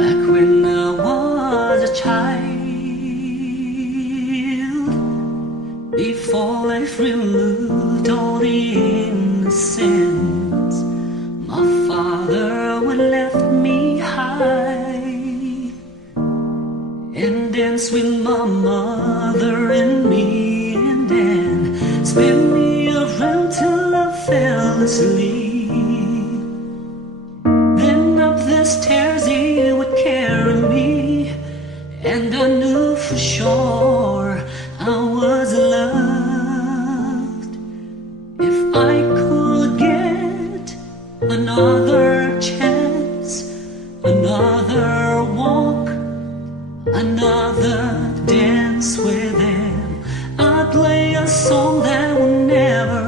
Back when I was a child, before life removed all the innocence, my father would left me high and dance with my mother and me, and then spin me around till I fell asleep. Then up the stairs he would carry me, and I knew for sure I was loved. If I could get another chance, another walk, another dance with him, I'd play a song that would never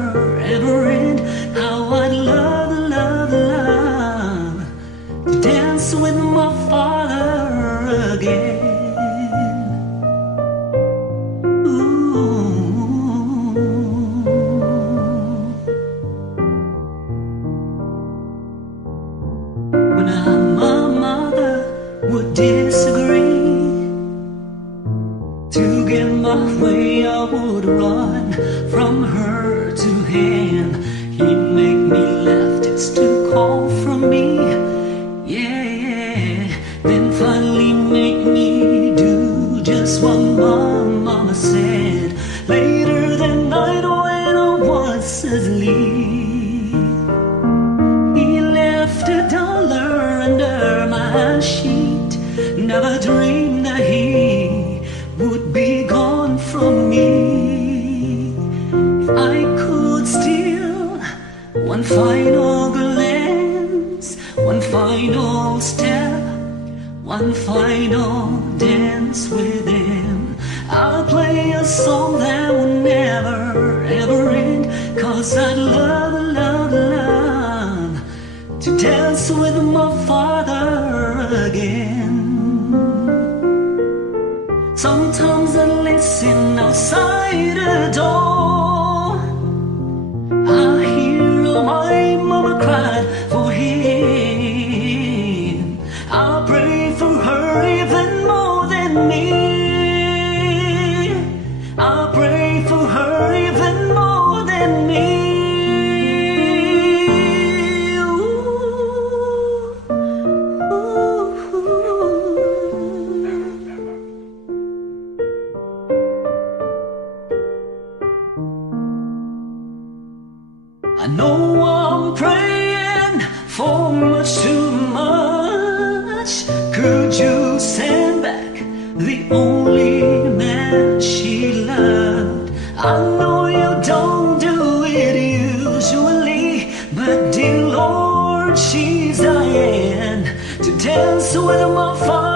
ever end. How I'd love, love, love to dance with my father again. When my mother would disagree, to get my way I would run from her to him. He'd make me laugh just to call from me, yeah, yeah. Then finally make me do just what my mama said. Later that night when I was asleep, he left $1 under my sheet. Never dreamed that he would be gone from me. If I could steal one final glance, one final step, one final dance with him, I'll play a song that will never ever end. 'Cause I'd love, love, love to dance with my father again. Sometimes I listen outside the door, I hear my mama cry for him. I'll pray for her even more than me. I'll pray for her even more than me. I know I'm praying for much too much. Could you send back the only man she loved? I know you don't do it usually, but dear Lord, she's dying to dance with my father.